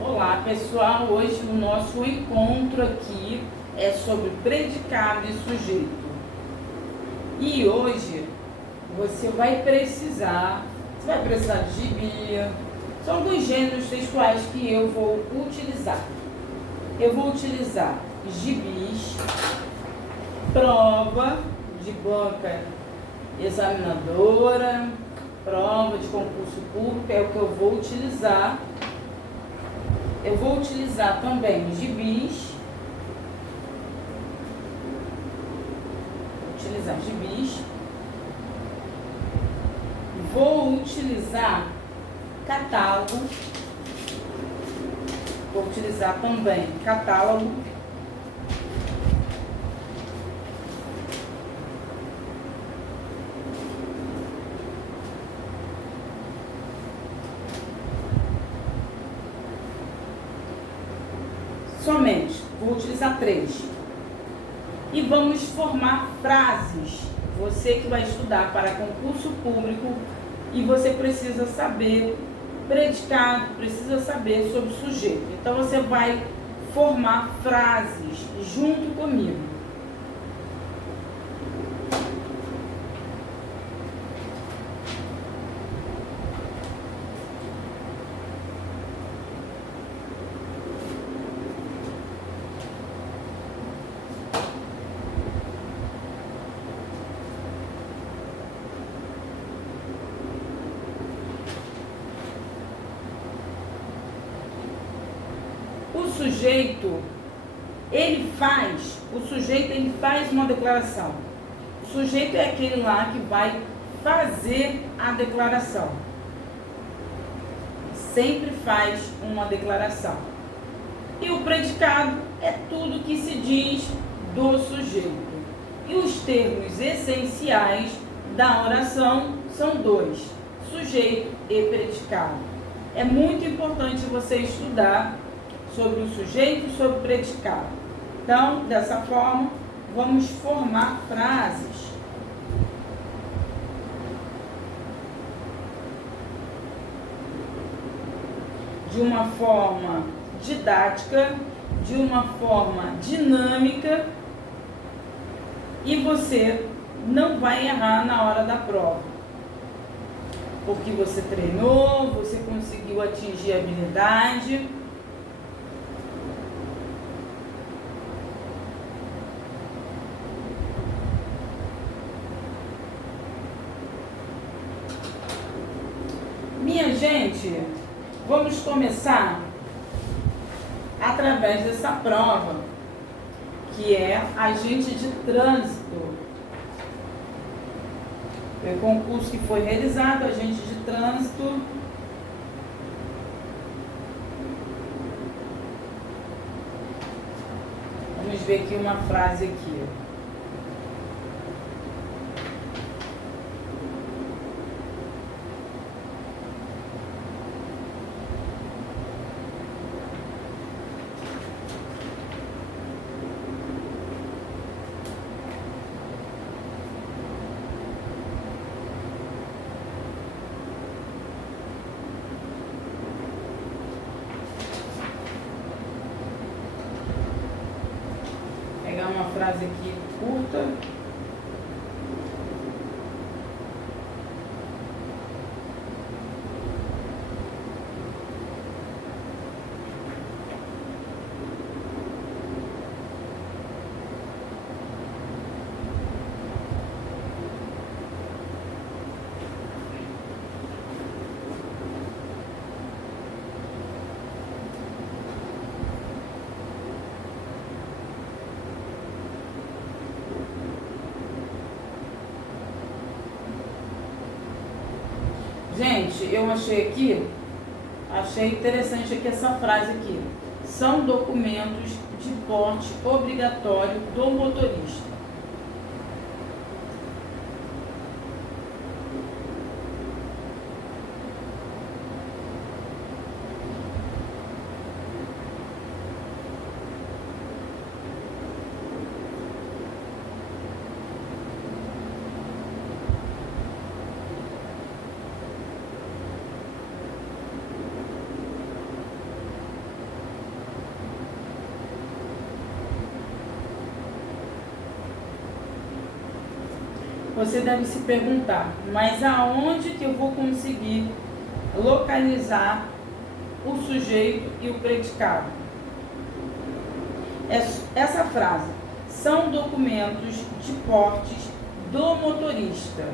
Olá pessoal, hoje o nosso encontro aqui é sobre predicado e sujeito. E hoje você vai precisar de gibi. São alguns gêneros textuais que eu vou utilizar. Eu vou utilizar gibis, prova de banca examinadora, prova de concurso público, é o que eu vou utilizar. Eu vou utilizar também gibis. Vou utilizar catálogo. Vou utilizar também catálogo. Somente, vou utilizar 3. E vamos formar frases. Você que vai estudar para concurso público e você precisa saber predicado, precisa saber sobre sujeito. Então você vai formar frases junto comigo. O sujeito, ele faz uma declaração. O sujeito é aquele lá que vai fazer a declaração. Sempre faz uma declaração. E o predicado é tudo que se diz do sujeito. E os termos essenciais da oração são 2, sujeito e predicado. É muito importante você estudar sobre o sujeito e sobre o predicado. Então, dessa forma, vamos formar frases. De uma forma didática, de uma forma dinâmica, e você não vai errar na hora da prova. Porque você treinou, você conseguiu atingir a habilidade. Minha gente, vamos começar através dessa prova, que é agente de trânsito. Foi o concurso que foi realizado, agente de trânsito. Vamos ver aqui uma frase aqui. Pegar uma frase aqui curta. Gente, eu achei interessante aqui essa frase aqui. São documentos de porte obrigatório do motorista. Você deve se perguntar, mas aonde que eu vou conseguir localizar o sujeito e o predicado? Essa frase, são documentos de portes do motorista.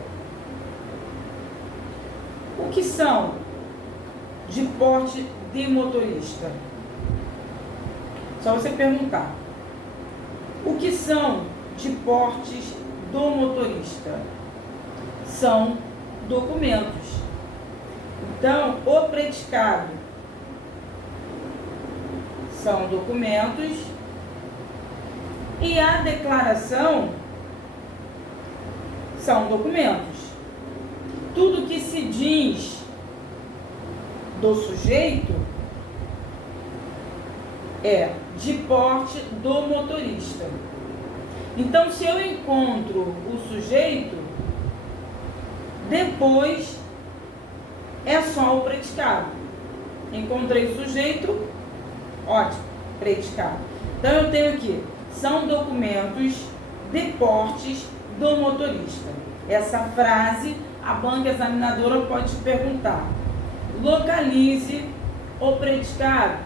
O que são de porte de motorista? Só você perguntar. O que são de portes do motorista? São documentos. Então, o predicado são documentos e a declaração são documentos. Tudo que se diz do sujeito é de porte do motorista. Então, se eu encontro o sujeito, depois é só o predicado. Encontrei o sujeito, ótimo, predicado. Então, eu tenho aqui, são documentos de portes do motorista. Essa frase, a banca examinadora pode te perguntar. Localize o predicado.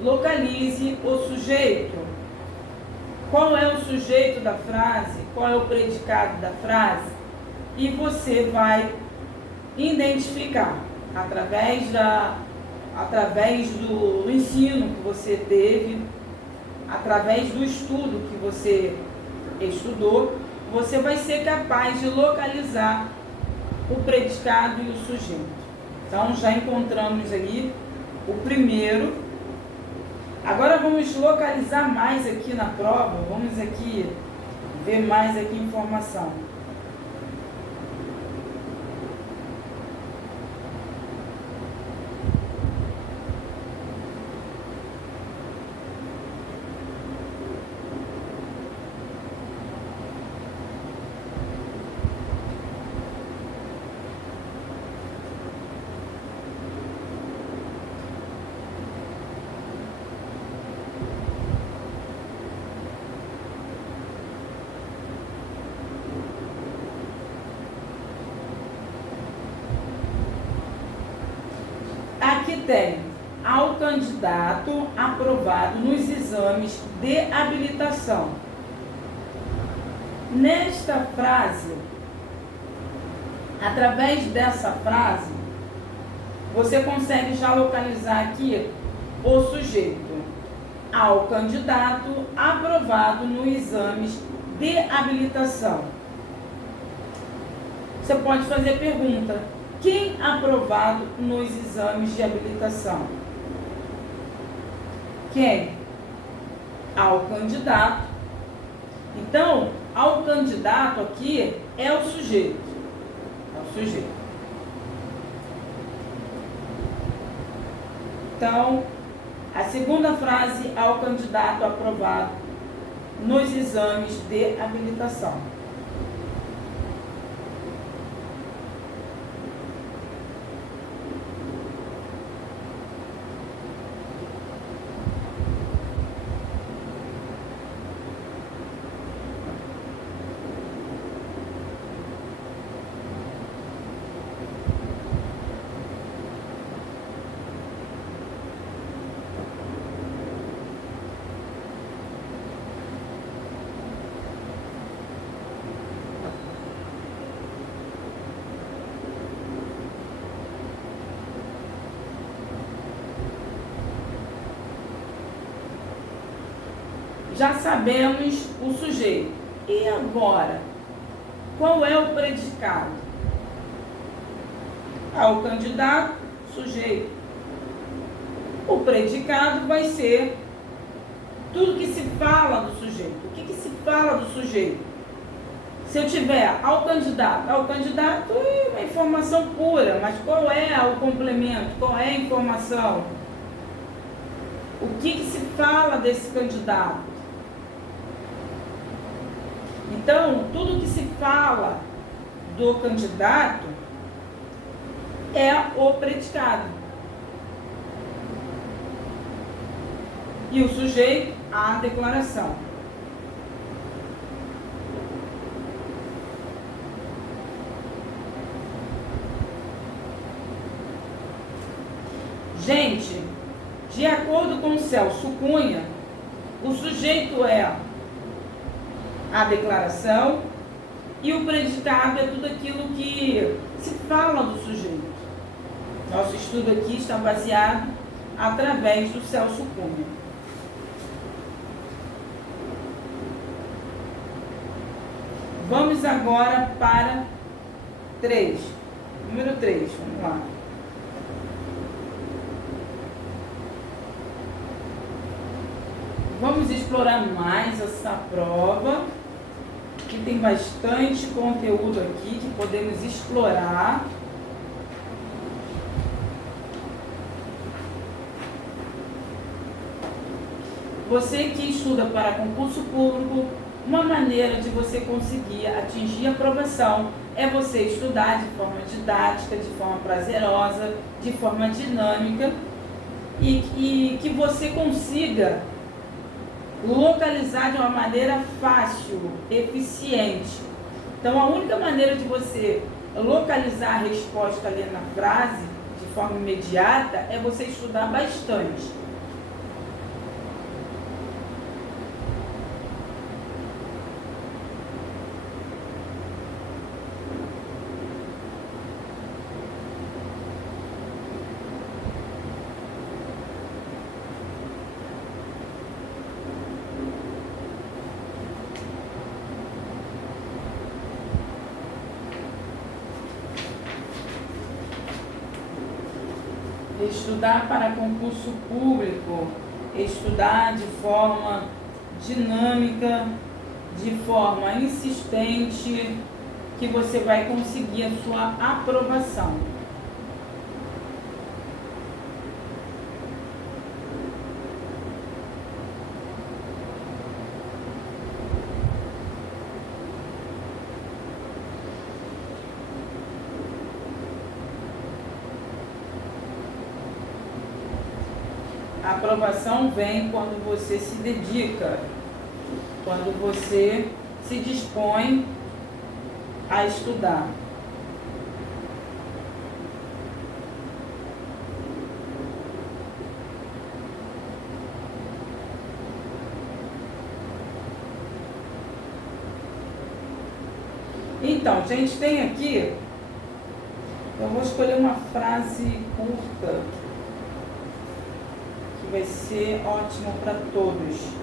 Localize o sujeito. Qual é o sujeito da frase? Qual é o predicado da frase? E você vai identificar através do ensino que você teve, através do estudo que você estudou, você vai ser capaz de localizar o predicado e o sujeito. Então, já encontramos aí o primeiro. Agora vamos localizar mais aqui na prova, vamos aqui ver mais aqui informação. Aqui tem ao candidato aprovado nos exames de habilitação. Nesta frase, através dessa frase, você consegue já localizar aqui o sujeito. Ao candidato aprovado nos exames de habilitação. Você pode fazer pergunta. Quem aprovado nos exames de habilitação? Quem? Ao candidato. Então, ao candidato aqui é o sujeito. É o sujeito. Então, a segunda frase, ao candidato aprovado nos exames de habilitação. Já sabemos o sujeito. E agora? Qual é o predicado? Ao candidato, sujeito. O predicado vai ser tudo que se fala do sujeito. O que se fala do sujeito? Se eu tiver ao candidato é uma informação pura, mas qual é o complemento? Qual é a informação? O que se fala desse candidato? Então, tudo que se fala do candidato é o predicado. E o sujeito, a declaração. Gente, de acordo com Celso Cunha, o sujeito é a declaração e o predicado é tudo aquilo que se fala do sujeito. Nosso estudo aqui está baseado através do Celso Cunha. Vamos agora para 3. Número 3, vamos lá. Vamos explorar mais essa prova, que tem bastante conteúdo aqui que podemos explorar. Você que estuda para concurso público, uma maneira de você conseguir atingir a aprovação é você estudar de forma didática, de forma prazerosa, de forma dinâmica e que você consiga localizar de uma maneira fácil, eficiente. Então, a única maneira de você localizar a resposta ali na frase, de forma imediata, é você estudar bastante. Estudar para concurso público, estudar de forma dinâmica, de forma insistente, que você vai conseguir a sua aprovação. A aprovação vem quando você se dedica, quando você se dispõe a estudar. Então, gente, tem aqui, eu vou escolher uma frase curta, vai ser ótimo para todos.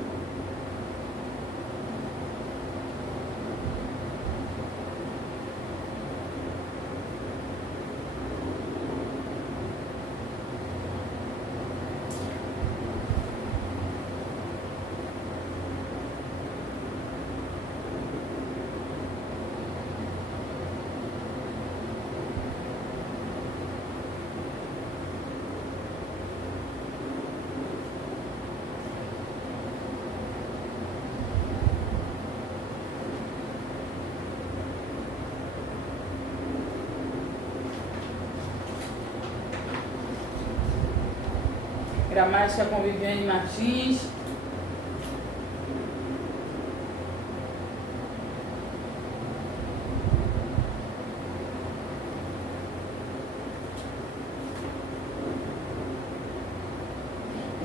Gramática com Viviane Martins.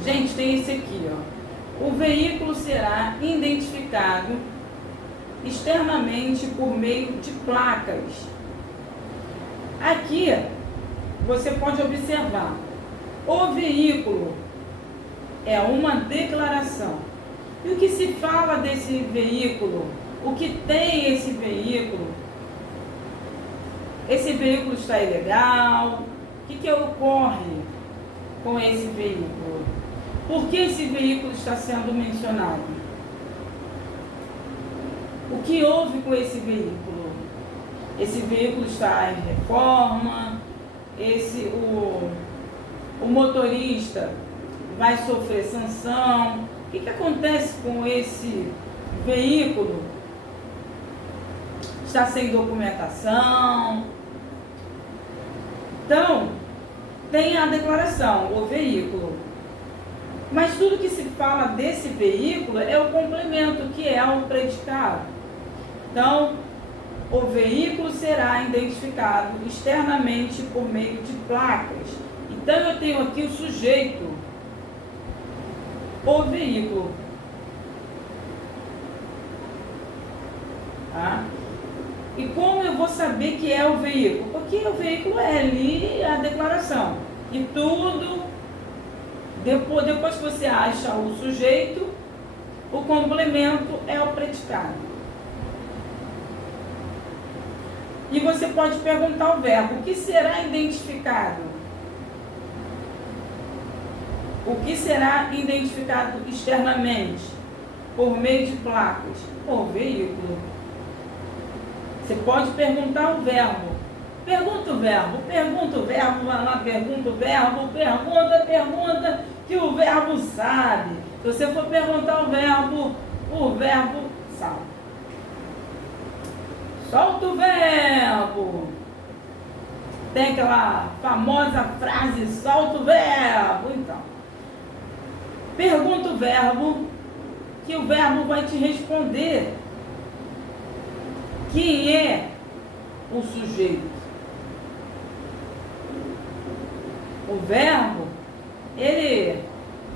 Gente, tem esse aqui, ó. O veículo será identificado externamente por meio de placas. Aqui você pode observar. O veículo é uma declaração. E o que se fala desse veículo? O que tem esse veículo? Esse veículo está ilegal? O que ocorre com esse veículo? Por que esse veículo está sendo mencionado? O que houve com esse veículo? Esse veículo está em reforma? O motorista vai sofrer sanção? O que acontece com esse veículo? Está sem documentação? Então, tem a declaração, o veículo. Mas tudo que se fala desse veículo é o complemento, que é o predicado. Então, o veículo será identificado externamente por meio de placas. Então eu tenho aqui o sujeito, o veículo. Tá? E como eu vou saber que é o veículo? Porque o veículo é ali a declaração. E tudo, depois que você acha o sujeito, o complemento é o predicado. E você pode perguntar o verbo, o que será identificado? O que será identificado externamente, por meio de placas? O veículo. Você pode perguntar o verbo. Pergunta o verbo, vai lá, pergunta o verbo, pergunta, que o verbo sabe. Se você for perguntar o verbo sabe. Solta o verbo. Tem aquela famosa frase, solta o verbo. Então, pergunta o verbo, que o verbo vai te responder quem é o sujeito. O verbo, ele,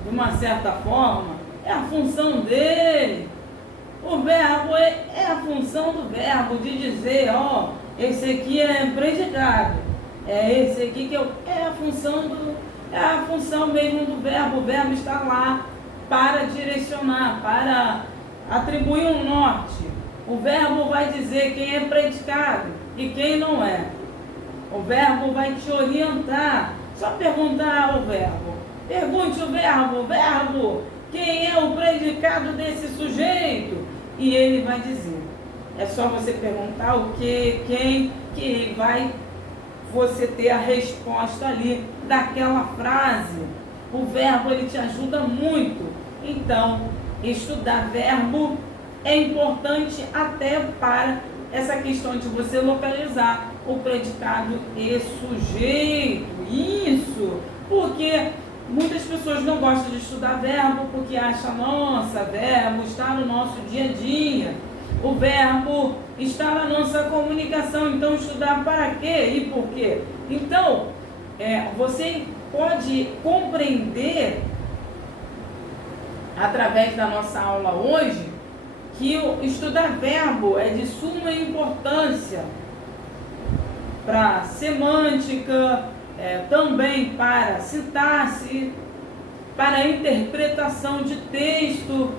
de uma certa forma, é a função dele. O verbo é a função do verbo de dizer, ó, esse aqui é predicado. É esse aqui que é a função mesmo do verbo. O verbo está lá para direcionar, para atribuir um norte. O verbo vai dizer quem é predicado e quem não é. O verbo vai te orientar. Só perguntar ao verbo. Pergunte o verbo, quem é o predicado desse sujeito? E ele vai dizer. É só você perguntar o que, quem, que vai você ter a resposta ali daquela frase. O verbo, ele te ajuda muito. Então, estudar verbo é importante até para essa questão de você localizar o predicado e sujeito. Isso, porque muitas pessoas não gostam de estudar verbo porque acham, nossa, verbo está no nosso dia a dia. O verbo está na nossa comunicação, então estudar para quê e por quê? Então, você pode compreender, através da nossa aula hoje, que o estudar verbo é de suma importância para semântica, também para sintaxe, para interpretação de texto.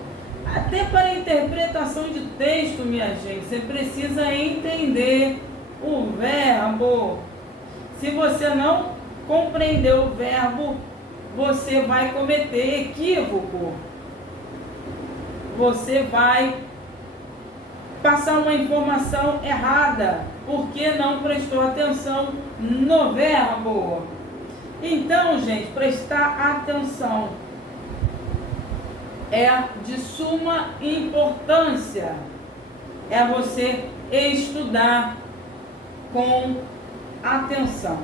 Até para interpretação de texto, minha gente, você precisa entender o verbo. Se você não compreender o verbo, você vai cometer equívoco. Você vai passar uma informação errada, porque não prestou atenção no verbo. Então, gente, prestar atenção é de suma importância. É você estudar com atenção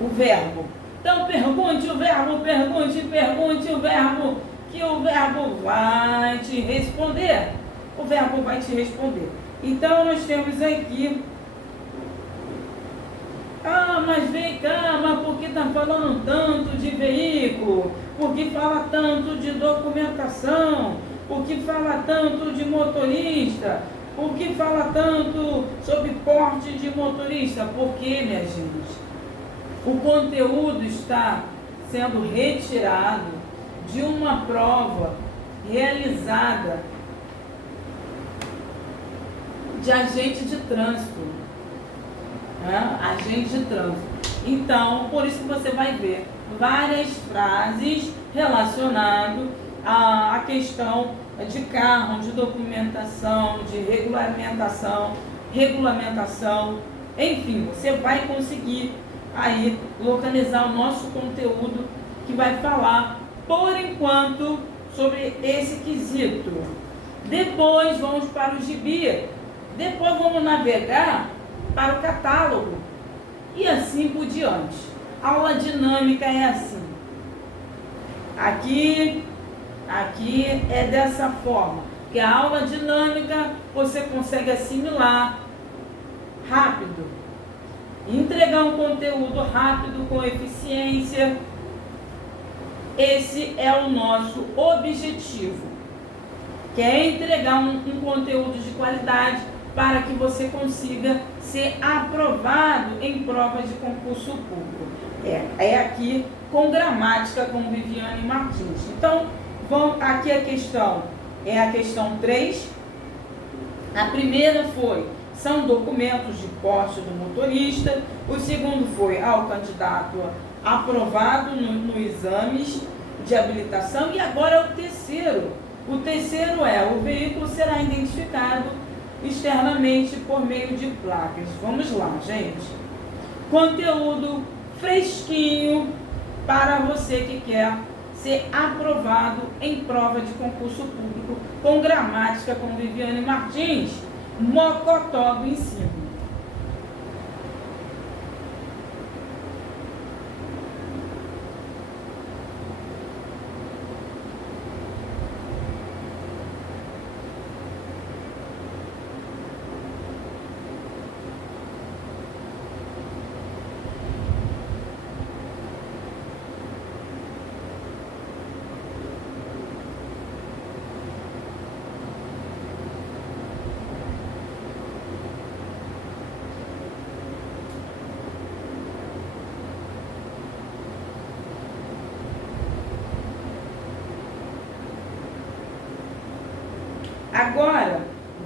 o verbo. Então, pergunte o verbo, pergunte o verbo, que o verbo vai te responder. O verbo vai te responder. Então, nós temos aqui... mas vem cá, mas por que está falando tanto de veículo? Por que fala tanto de documentação? Por que fala tanto de motorista? Por que fala tanto sobre porte de motorista? Porque, minha gente, o conteúdo está sendo retirado de uma prova realizada de agente de trânsito. Agente de trânsito. Então, por isso que você vai ver várias frases relacionadas à questão de carro, de documentação, de regulamentação, enfim, você vai conseguir aí localizar o nosso conteúdo que vai falar, por enquanto, sobre esse quesito. Depois vamos para o gibi, depois vamos navegar para o catálogo e assim por diante. A aula dinâmica é assim. Aqui é dessa forma. Que a aula dinâmica você consegue assimilar rápido entregar um conteúdo rápido, com eficiência. Esse é o nosso objetivo, que é entregar um conteúdo de qualidade para que você consiga ser aprovado em provas de concurso público. É aqui com gramática com Viviane Martins. Então, aqui a questão é a questão 3. A primeira são documentos de posse do motorista. O segundo foi ao candidato aprovado nos exames de habilitação. E agora o terceiro. O terceiro o veículo será identificado externamente por meio de placas. Vamos lá, gente. Conteúdo fresquinho para você que quer ser aprovado em prova de concurso público com gramática com Viviane Martins, mocotó do ensino.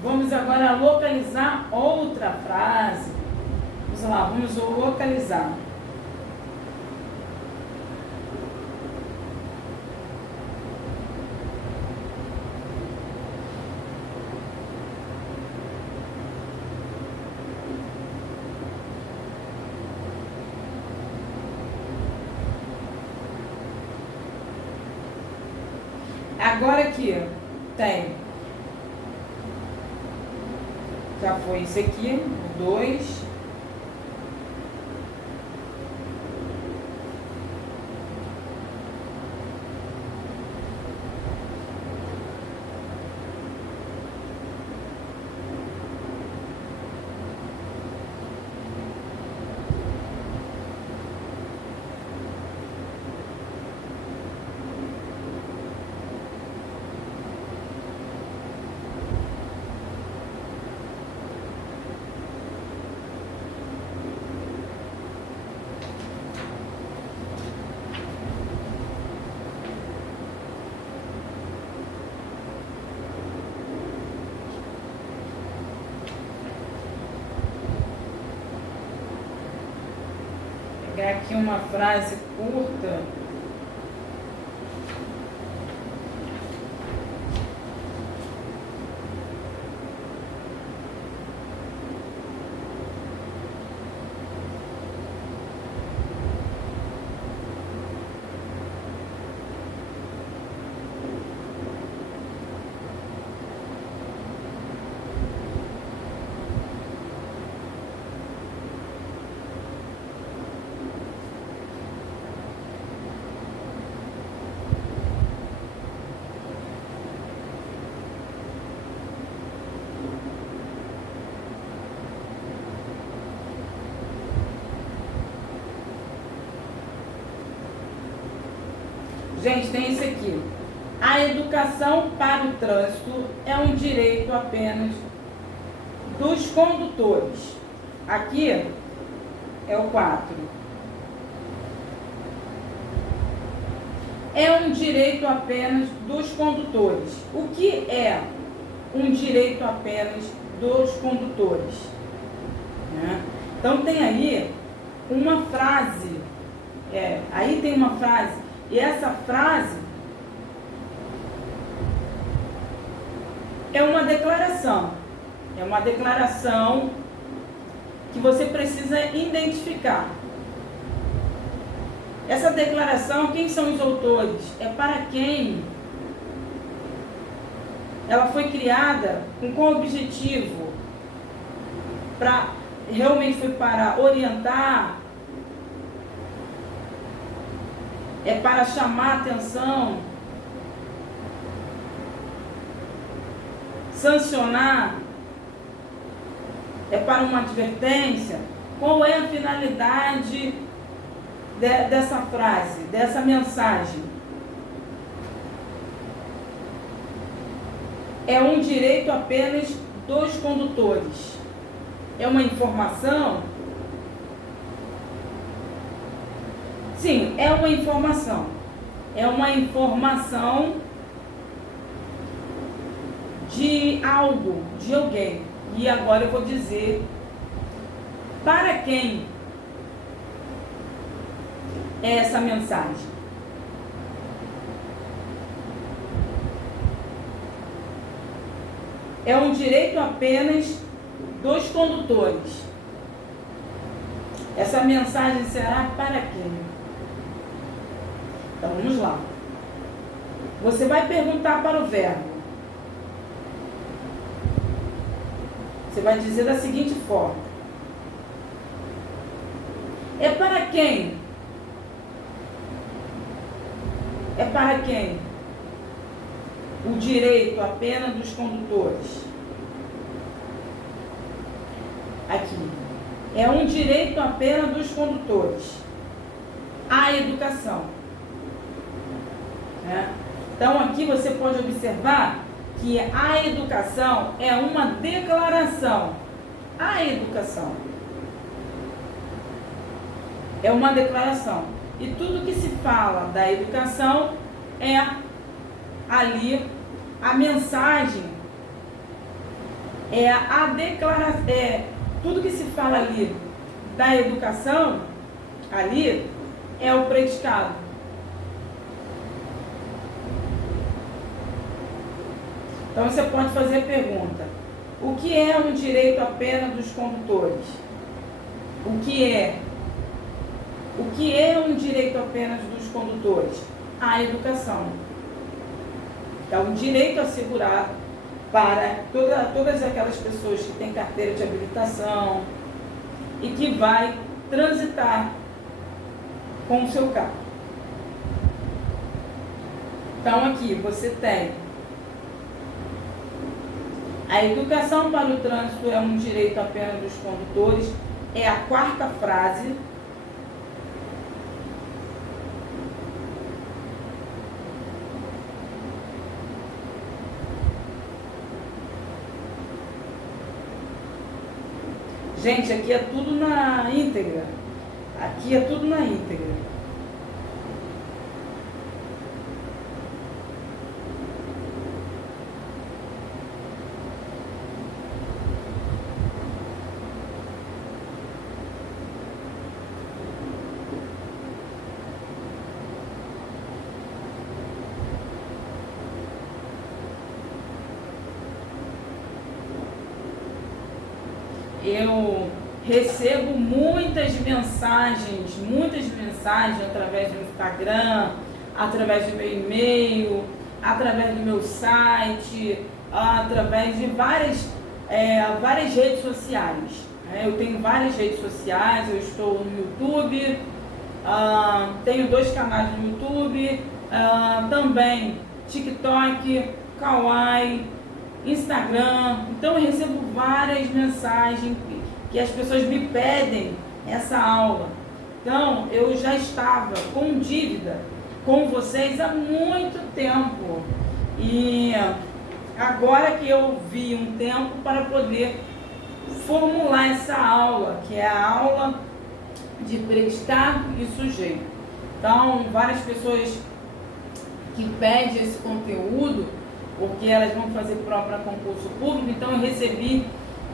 Vamos agora localizar outra frase. Vamos lá, vamos localizar. Agora aqui tem... Já foi esse aqui, o 2. Pegar aqui uma frase curta. Gente, tem esse aqui. A educação para o trânsito é um direito apenas dos condutores. Aqui é o 4. É um direito apenas dos condutores. O que é um direito apenas dos condutores? Então tem aí uma frase. Aí tem uma frase. E essa frase é uma declaração. É uma declaração que você precisa identificar. Essa declaração, quem são os autores? É para quem ela foi criada, com qual objetivo? Realmente foi para orientar? É para chamar atenção, sancionar, é para uma advertência. Qual é a finalidade dessa frase, dessa mensagem? É um direito apenas dos condutores. É uma informação? Sim, é uma informação. É uma informação de algo, de alguém. E agora eu vou dizer para quem é essa mensagem. É um direito apenas dos condutores. Essa mensagem será para quem? Então vamos lá. Você vai perguntar para o verbo. Você vai dizer da seguinte forma: é para quem? É para quem? O direito apenas dos condutores. Aqui. É um direito apenas dos condutores. A educação. Então aqui você pode observar que a educação é uma declaração. A educação é uma declaração. E tudo que se fala da educação é ali a mensagem, é a declaração, tudo que se fala ali da educação, ali é o predicado. Então você pode fazer a pergunta: o que é um direito apenas dos condutores? O que é um direito apenas dos condutores? A educação. É um direito assegurado para todas aquelas pessoas que têm carteira de habilitação e que vai transitar com o seu carro. Então aqui você tem: a educação para o trânsito é um direito apenas dos condutores. É a quarta frase. Gente, aqui é tudo na íntegra. Aqui é tudo na íntegra. Eu recebo muitas mensagens através do Instagram, através do meu e-mail, através do meu site, através de várias redes sociais. Eu tenho várias redes sociais, eu estou no YouTube, tenho 2 canais no YouTube, também TikTok, Kawaii, Instagram. Então eu recebo várias mensagens que as pessoas me pedem essa aula. Então eu já estava com dívida com vocês há muito tempo e agora que eu vi um tempo para poder formular essa aula, que é a aula de predicado e sujeito. Então várias pessoas que pedem esse conteúdo porque elas vão fazer prova para concurso público, então eu recebi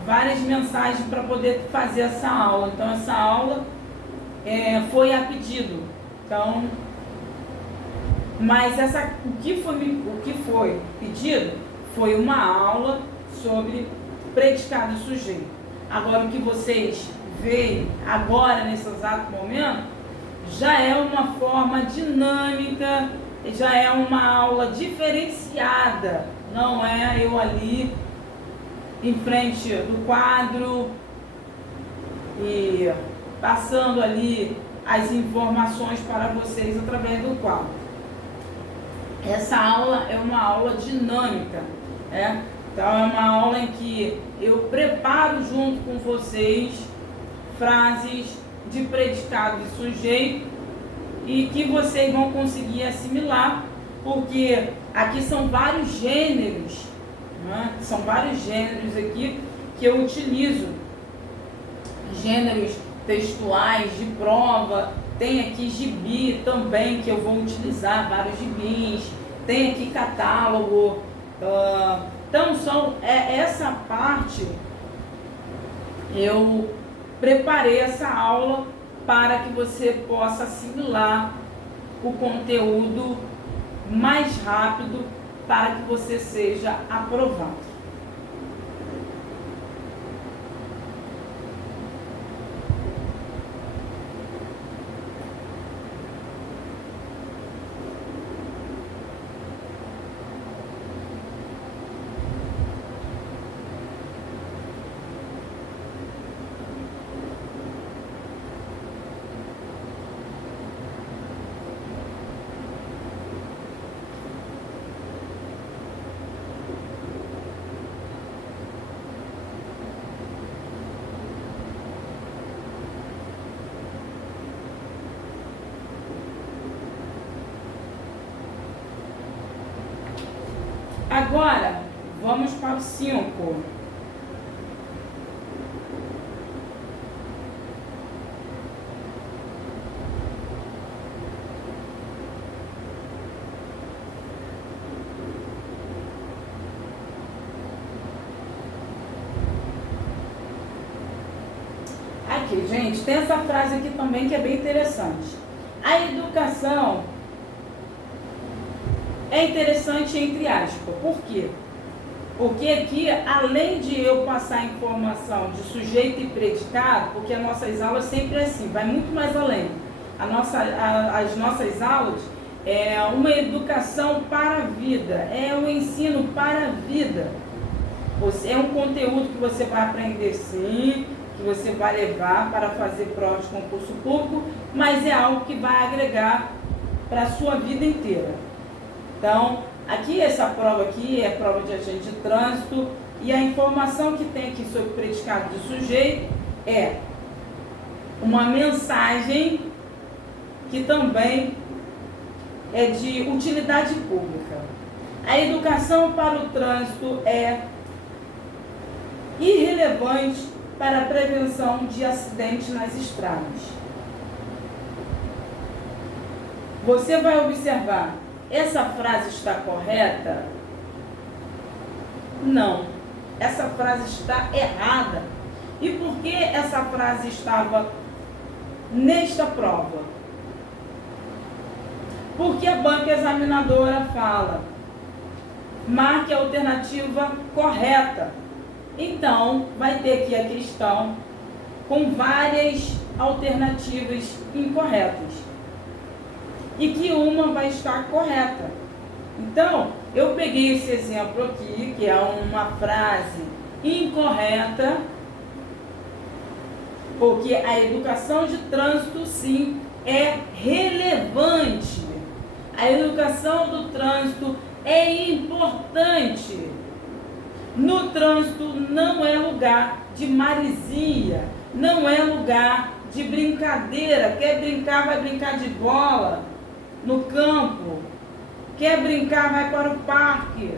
várias mensagens para poder fazer essa aula. Então essa aula foi a pedido. Então, mas o que foi pedido foi uma aula sobre predicado e sujeito. Agora o que vocês veem agora nesse exato momento já é uma forma dinâmica, já é uma aula diferenciada, não é eu ali em frente do quadro e passando ali as informações para vocês através do quadro. Essa aula é uma aula dinâmica, Então é uma aula em que eu preparo junto com vocês, frases de predicado e sujeito e que vocês vão conseguir assimilar, porque aqui são vários gêneros, né? São vários gêneros aqui que eu utilizo, gêneros textuais de prova. Tem aqui gibi também que eu vou utilizar, vários gibis, tem aqui catálogo. Então essa parte eu preparei essa aula para que você possa assimilar o conteúdo mais rápido, para que você seja aprovado. Agora, vamos para o 5. Aqui, gente, tem essa frase aqui também que é bem interessante. A educação é interessante entre aspas. Por quê? Porque aqui, além de eu passar informação de sujeito e predicado, porque as nossas aulas sempre é assim, vai muito mais além. As nossas aulas é uma educação para a vida, é um ensino para a vida. É um conteúdo que você vai aprender sim, que você vai levar para fazer prova de concurso público, mas é algo que vai agregar para a sua vida inteira. Então, aqui essa prova aqui é prova de agente de trânsito e a informação que tem aqui sobre o predicado de sujeito é uma mensagem que também é de utilidade pública. A educação para o trânsito é irrelevante para a prevenção de acidentes nas estradas. Você vai observar, essa frase está correta? Não, essa frase está errada. E por que essa frase estava nesta prova? Porque a banca examinadora fala, marque a alternativa correta. Então, vai ter aqui a questão com várias alternativas incorretas. E que uma vai estar correta. Então, eu peguei esse exemplo aqui, que é uma frase incorreta, porque a educação de trânsito, sim, é relevante. A educação do trânsito é importante. No trânsito não é lugar de marisia, não é lugar de brincadeira. Quer brincar, vai brincar de bola no campo. Quer brincar, vai para o parque.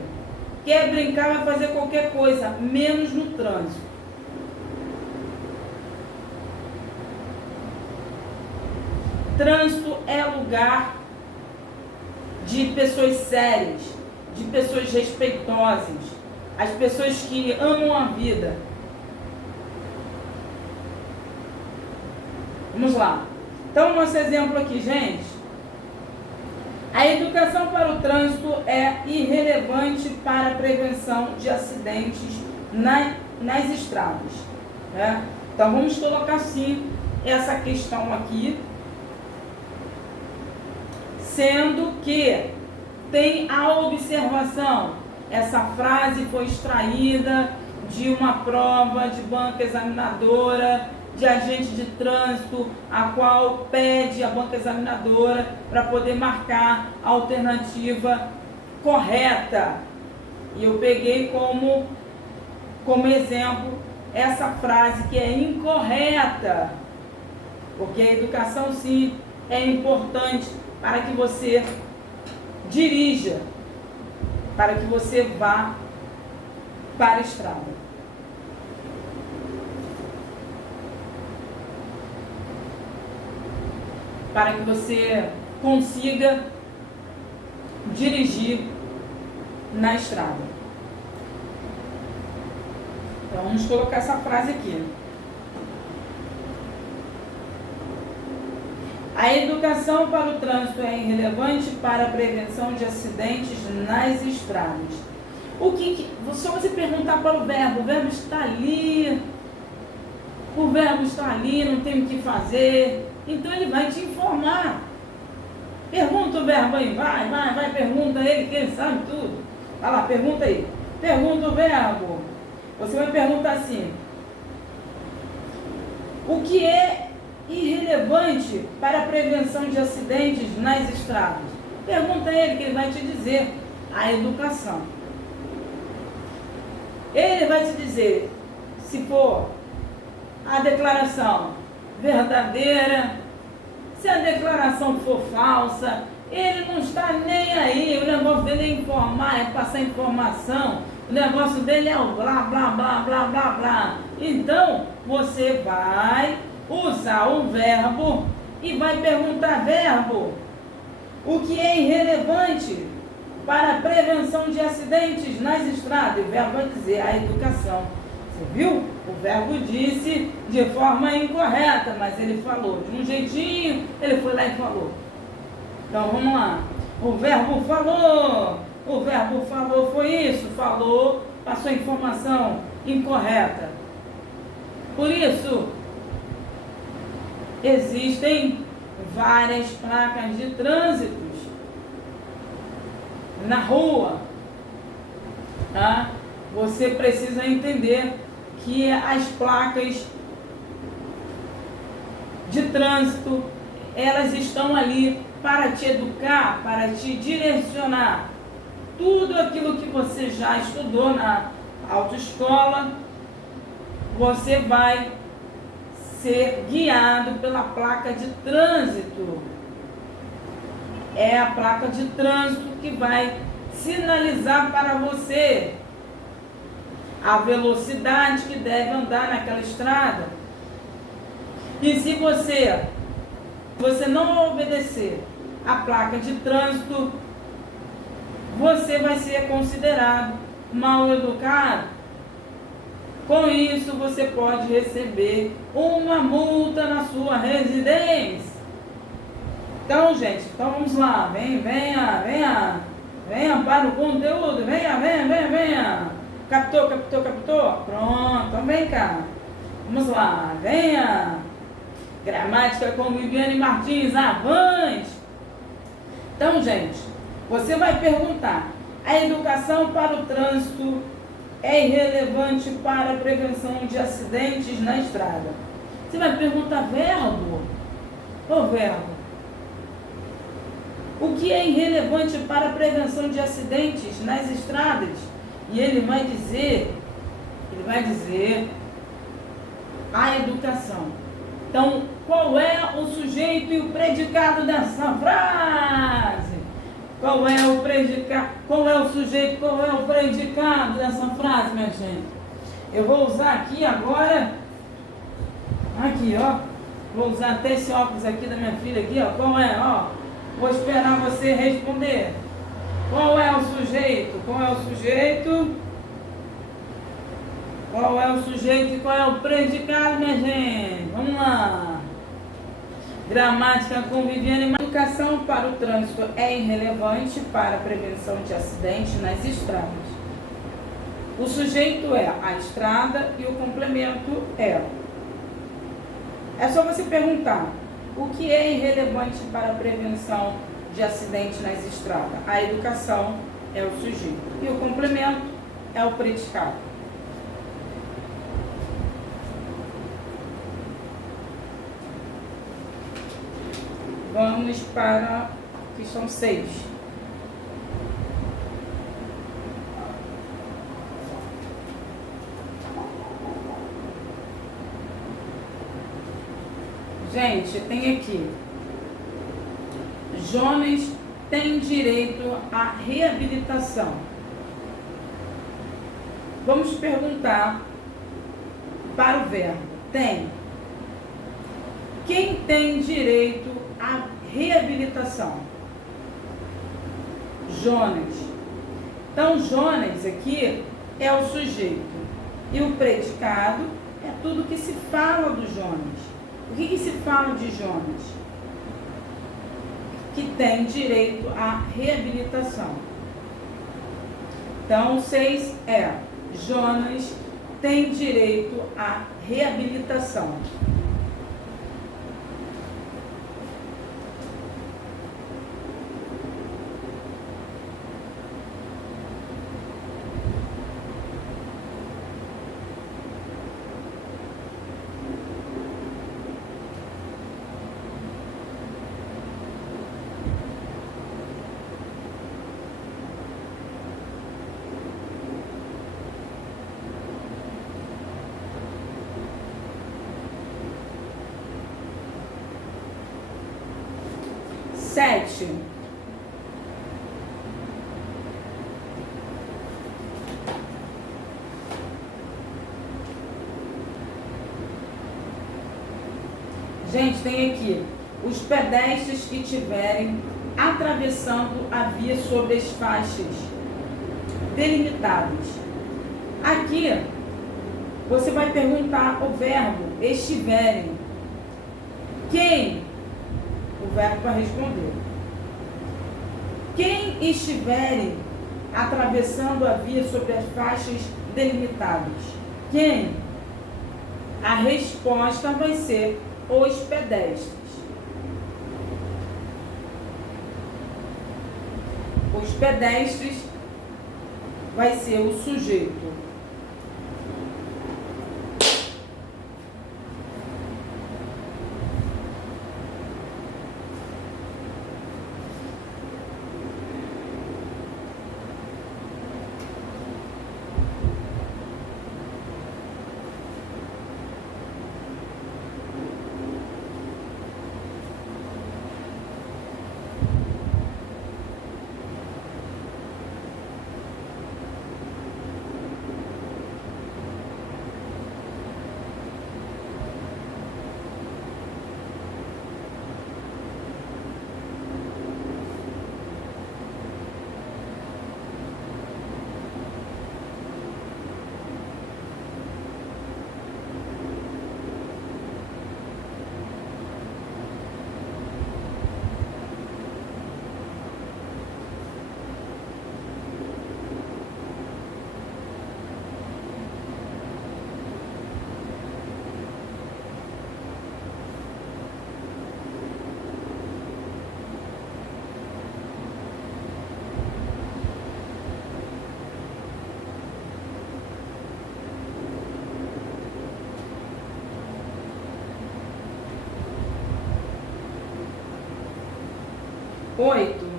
Quer brincar, vai fazer qualquer coisa, menos no trânsito. Trânsito é lugar de pessoas sérias, de pessoas respeitosas, as pessoas que amam a vida. Vamos lá. Então, nosso exemplo aqui, gente. A educação para o trânsito é irrelevante para a prevenção de acidentes nas estradas. Né? Então, vamos colocar sim essa questão aqui, sendo que tem a observação. Essa frase foi extraída de uma prova de banca examinadora, de agente de trânsito, a qual pede a banca examinadora para poder marcar a alternativa correta. E eu peguei como exemplo essa frase que é incorreta, porque a educação sim é importante para que você dirija, para que você vá para a estrada. Para que você consiga dirigir na estrada. Então, vamos colocar essa frase aqui. A educação para o trânsito é irrelevante para a prevenção de acidentes nas estradas. Só você perguntar para o verbo está ali, o verbo está ali, não tem o que fazer, então ele vai te informar. Pergunta o verbo aí, vai, pergunta ele, que ele sabe tudo. Vai lá, pergunta aí. Pergunta o verbo. Você vai perguntar assim: o que é irrelevante para a prevenção de acidentes nas estradas? Pergunta a ele, que ele vai te dizer. A educação. Ele vai te dizer se for a declaração verdadeira, se a declaração for falsa. Ele não está nem aí. O negócio dele é informar, é passar informação. O negócio dele é o blá, blá, blá, blá, blá, blá. Então, você vai usar o verbo e vai perguntar: verbo, o que é irrelevante para a prevenção de acidentes nas estradas? E o verbo vai dizer: a educação. Você viu? O verbo disse de forma incorreta, mas ele falou de um jeitinho, ele foi lá e falou. Então vamos lá. O verbo falou. O verbo falou foi isso, falou, passou informação incorreta. Por isso, existem várias placas de trânsito na rua. Tá? Você precisa entender que as placas de trânsito, elas estão ali para te educar, para te direcionar. Tudo aquilo que você já estudou na autoescola, você vai ser guiado pela placa de trânsito. É a placa de trânsito que vai sinalizar para você a velocidade que deve andar naquela estrada. E se você não obedecer a placa de trânsito, você vai ser considerado mal educado. Com isso, você pode receber uma multa na sua residência. Então, gente, vamos lá. Venha para o conteúdo. Venha. Captou? Pronto, então vem cá. Vamos lá, venha. Gramática com Viviane Martins, avante. Então, gente, você vai perguntar: a educação para o trânsito é irrelevante para a prevenção de acidentes na estrada? Você vai perguntar: verbo? Ô verbo, o que é irrelevante para a prevenção de acidentes nas estradas? E ele vai dizer a educação. Então, qual é o sujeito e o predicado dessa frase? Qual é o predicado? Qual é o sujeito? Qual é o predicado dessa frase, minha gente? Eu vou usar aqui agora. Aqui, ó. Vou usar até esse óculos aqui da minha filha aqui, ó. Qual é, ó? Vou esperar você responder. Qual é o sujeito? Qual é o sujeito? Qual é o sujeito e qual é o predicado, minha gente? Vamos lá. Gramática com Viviane. A educação para o trânsito é irrelevante para a prevenção de acidentes nas estradas. O sujeito é a estrada e o complemento é. É só você perguntar: o que é irrelevante para a prevenção de acidentes nas estradas? A educação é o sujeito e o complemento é o predicado. Vamos para a questão 6. Gente, tem aqui. Jonas tem direito à reabilitação. Vamos perguntar para o verbo. Tem. Quem tem direito à reabilitação? Jonas. Então, Jonas aqui é o sujeito. E o predicado é tudo que se fala do Jonas. O que se fala de Jonas? Que tem direito à reabilitação. Então, 6 é: Jonas tem direito à reabilitação. Sete. Gente, tem aqui os pedestres que tiverem atravessando a via sobre as faixas delimitadas. Aqui você vai perguntar o verbo estiverem. Quem? O verbo vai responder. Quem estiverem atravessando a via sobre as faixas delimitadas? Quem? A resposta vai ser os pedestres. Os pedestres vai ser o sujeito. Oito.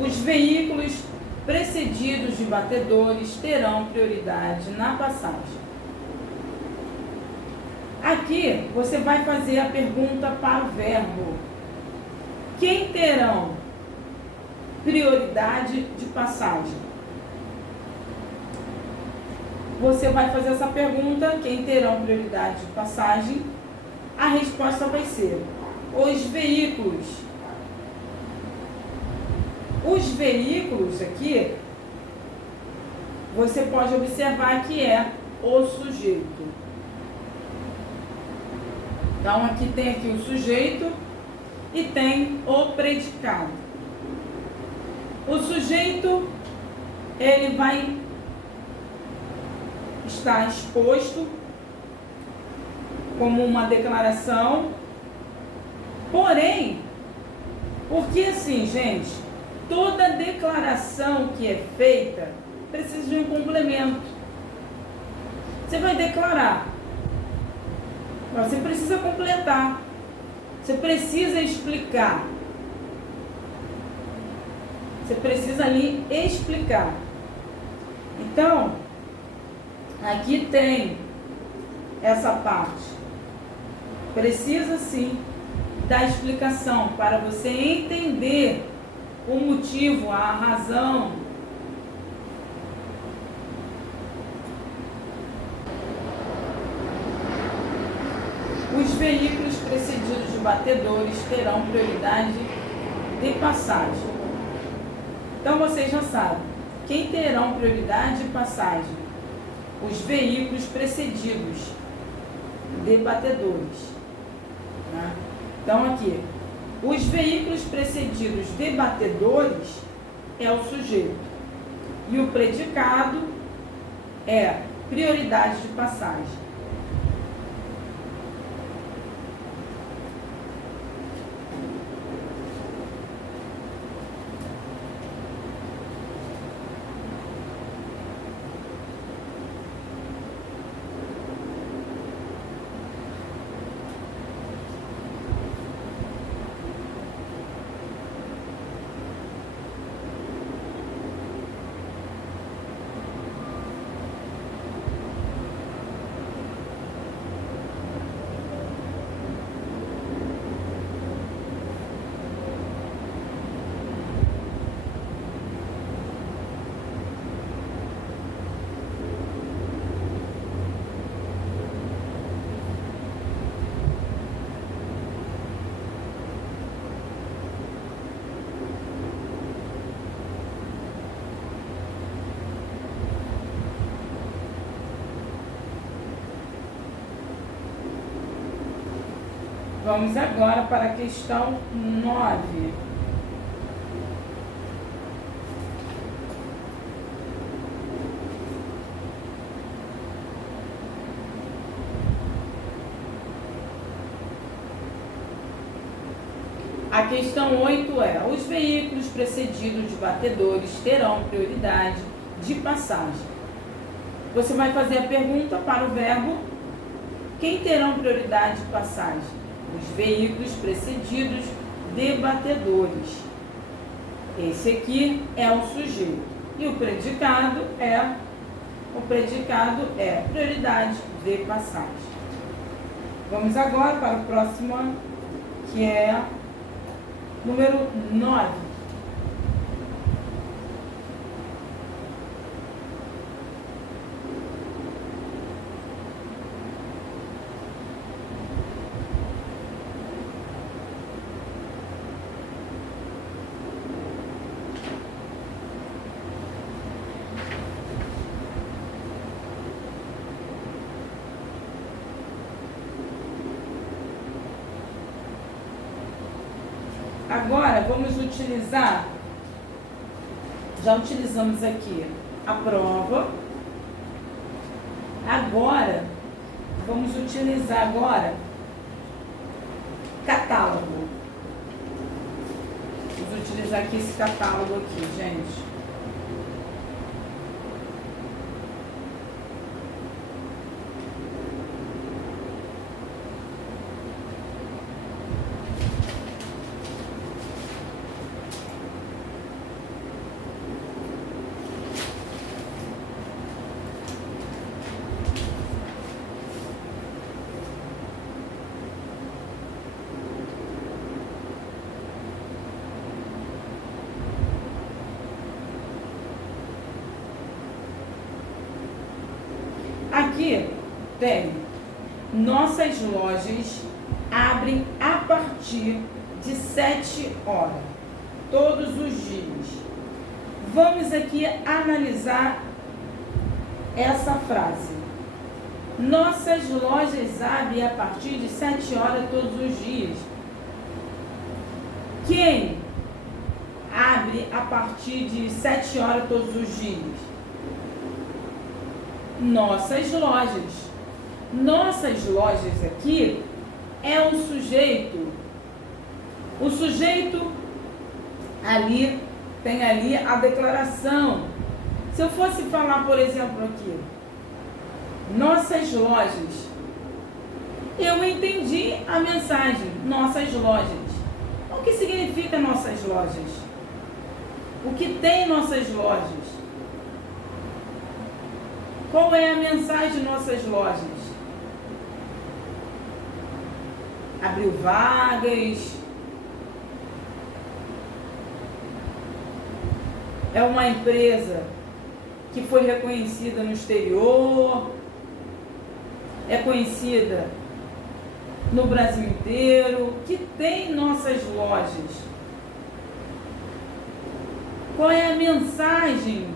Os veículos precedidos de batedores terão prioridade na passagem. Aqui você vai fazer a pergunta para o verbo. Quem terão prioridade de passagem? Você vai fazer essa pergunta, quem terão prioridade de passagem? A resposta vai ser os veículos. Os veículos aqui, você pode observar que é o sujeito. Então, aqui tem aqui o sujeito e tem o predicado. O sujeito, ele vai estar exposto como uma declaração Porém, porque assim, gente, toda declaração que é feita precisa de um complemento. Você vai declarar, você precisa completar, você precisa explicar. Você precisa ali explicar. Então, aqui tem essa parte. Precisa sim da explicação para você entender o motivo, a razão. Os veículos precedidos de batedores terão prioridade de passagem. Então vocês já sabem, quem terão prioridade de passagem? Os veículos precedidos de batedores. Né? Então aqui, os veículos precedidos de batedores é o sujeito. E o predicado é prioridade de passagem. Vamos agora para a questão 9. A questão 8 é: os veículos precedidos de batedores terão prioridade de passagem. Você vai fazer a pergunta para o verbo: quem terão prioridade de passagem? Os veículos precedidos de batedores. Esse aqui é o sujeito. E o predicado é prioridade de passagem. Vamos agora para o próximo, que é número 9. Agora vamos utilizar, já utilizamos aqui a prova. Agora vamos utilizar catálogo. Vamos utilizar aqui esse catálogo aqui, gente. Aqui tem: nossas lojas abrem a partir de 7 horas, todos os dias. Vamos aqui analisar essa frase. Nossas lojas abrem a partir de 7 horas todos os dias. Quem abre a partir de 7 horas todos os dias? Nossas lojas. Nossas lojas aqui é um sujeito O sujeito ali tem ali a declaração. Se eu fosse falar, por exemplo, aqui, nossas lojas, eu entendi a mensagem, nossas lojas. O que significa nossas lojas? O que tem nossas lojas? Qual é a mensagem de nossas lojas? Abriu vagas? É uma empresa que foi reconhecida no exterior? É conhecida no Brasil inteiro? Que tem nossas lojas? Qual é a mensagem?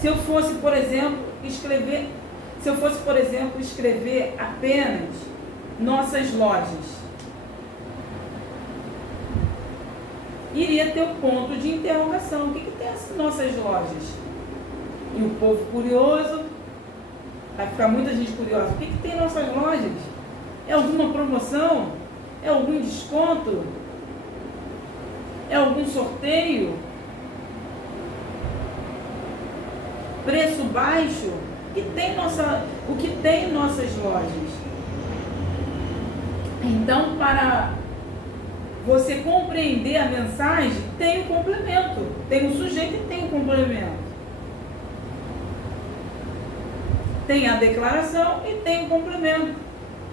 Se eu fosse, por exemplo, escrever apenas nossas lojas, iria ter o ponto de interrogação. O que tem as nossas lojas? E o povo curioso, vai ficar muita gente curiosa. O que tem nossas lojas? É alguma promoção? É algum desconto? É algum sorteio? Preço baixo? O que tem em nossas lojas? Então, para você compreender a mensagem, tem um complemento. Tem um sujeito e tem um complemento. Tem a declaração e tem o complemento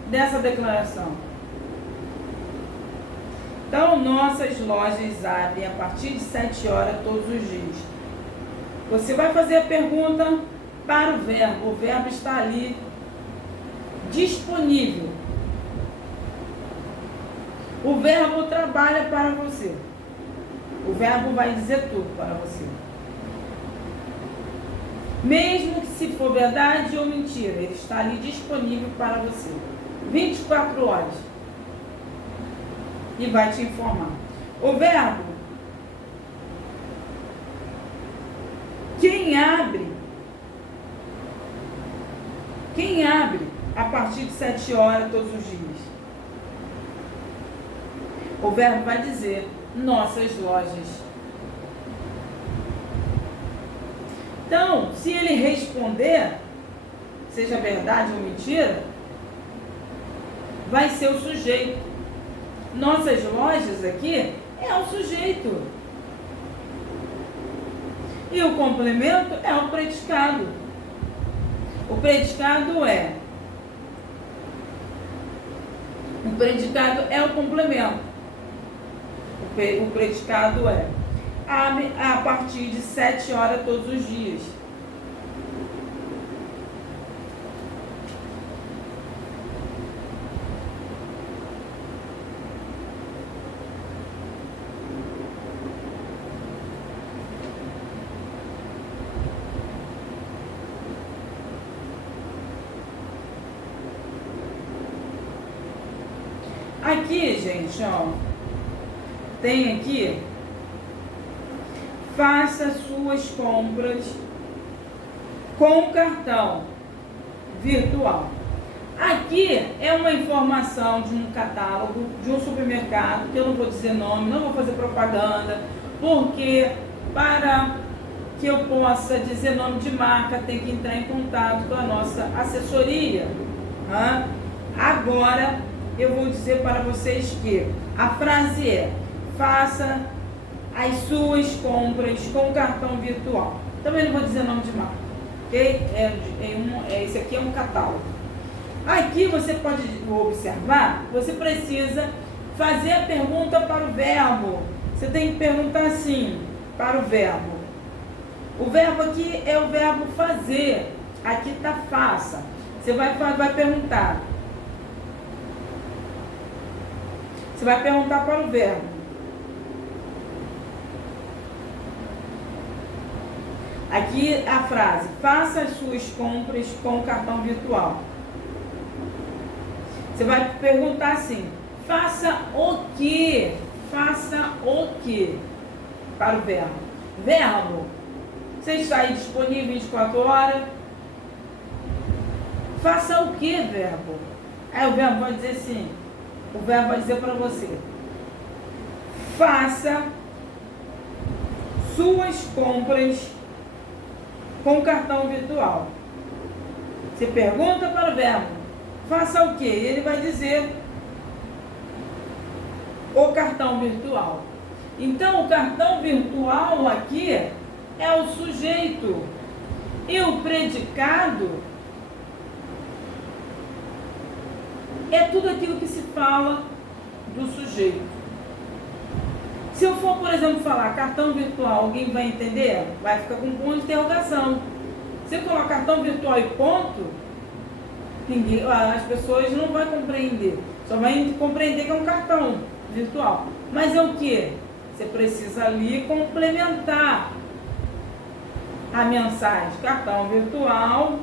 dessa declaração. Então, nossas lojas abrem a partir de 7 horas todos os dias. Você vai fazer a pergunta para o verbo. O verbo está ali disponível. O verbo trabalha para você. O verbo vai dizer tudo para você. Mesmo que se for verdade ou mentira, ele está ali disponível para você. 24 horas. E vai te informar. O verbo, quem abre a partir de 7 horas todos os dias? O verbo vai dizer nossas lojas. Então, se ele responder, seja verdade ou mentira, vai ser o sujeito. Nossas lojas aqui é o sujeito. E o complemento é o predicado. O predicado é o complemento. O predicado é abre a partir de 7 horas todos os dias. Aqui, gente, ó, tem aqui, faça suas compras com cartão virtual. Aqui é uma informação de um catálogo, de um supermercado, que eu não vou dizer nome, não vou fazer propaganda, porque para que eu possa dizer nome de marca, tem que entrar em contato com a nossa assessoria. Agora, eu vou dizer para vocês que a frase é: faça as suas compras com cartão virtual. Também não vou dizer nome de marca, ok? Esse aqui é um catálogo. Aqui você pode observar, você precisa fazer a pergunta para o verbo. Você tem que perguntar assim para o verbo. O verbo aqui é o verbo fazer. Aqui está faça. Você vai perguntar. Você vai perguntar para o verbo. Aqui a frase: faça as suas compras com o cartão virtual. Você vai perguntar assim: faça o quê? Faça o quê? Para o verbo. Verbo: você está aí disponível 24 horas? Faça o quê, verbo? Aí o verbo vai dizer assim: O verbo vai dizer para você: faça suas compras com cartão virtual. Você pergunta para o verbo: faça o quê? Ele vai dizer o cartão virtual. Então, o cartão virtual aqui é o sujeito. E o predicado é tudo aquilo que se fala do sujeito. Se eu for, por exemplo, falar cartão virtual, alguém vai entender? Vai ficar com ponto de interrogação. Se eu colocar cartão virtual e ponto, as pessoas não vão compreender. Só vai compreender que é um cartão virtual. Mas é o que? Você precisa ali complementar a mensagem. Cartão virtual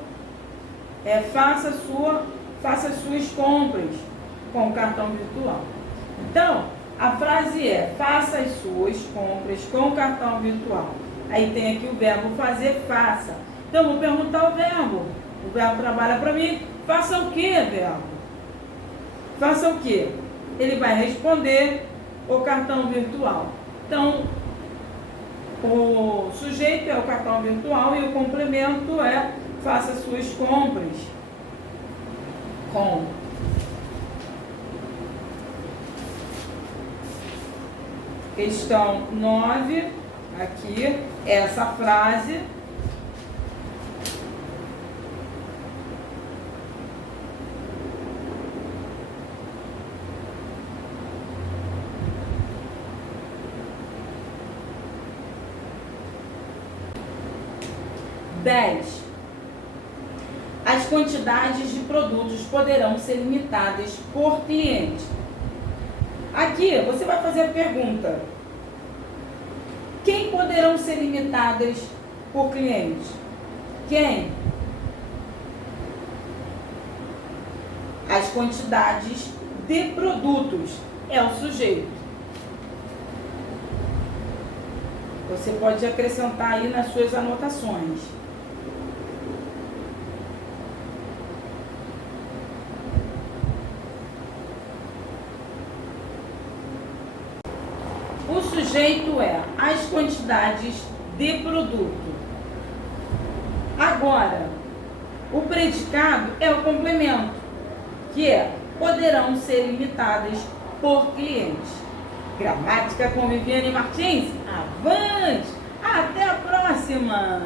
faça as suas compras com o cartão virtual. Então, a frase é: faça as suas compras com o cartão virtual. Aí tem aqui o verbo fazer, faça. Então, eu vou perguntar o verbo. O verbo trabalha para mim. Faça o que, verbo? Faça o que? Ele vai responder o cartão virtual. Então, o sujeito é o cartão virtual e o complemento é: faça suas compras com. Questão 9, aqui, essa frase. As quantidades de produtos poderão ser limitadas por cliente. Aqui você vai fazer a pergunta: quem poderão ser limitadas por cliente? Quem? As quantidades de produtos é o sujeito. Você pode acrescentar aí nas suas anotações. O sujeito é as quantidades de produto. Agora, o predicado é o complemento, que é: poderão ser limitadas por cliente. Gramática com Viviane Martins. Avante! Até a próxima!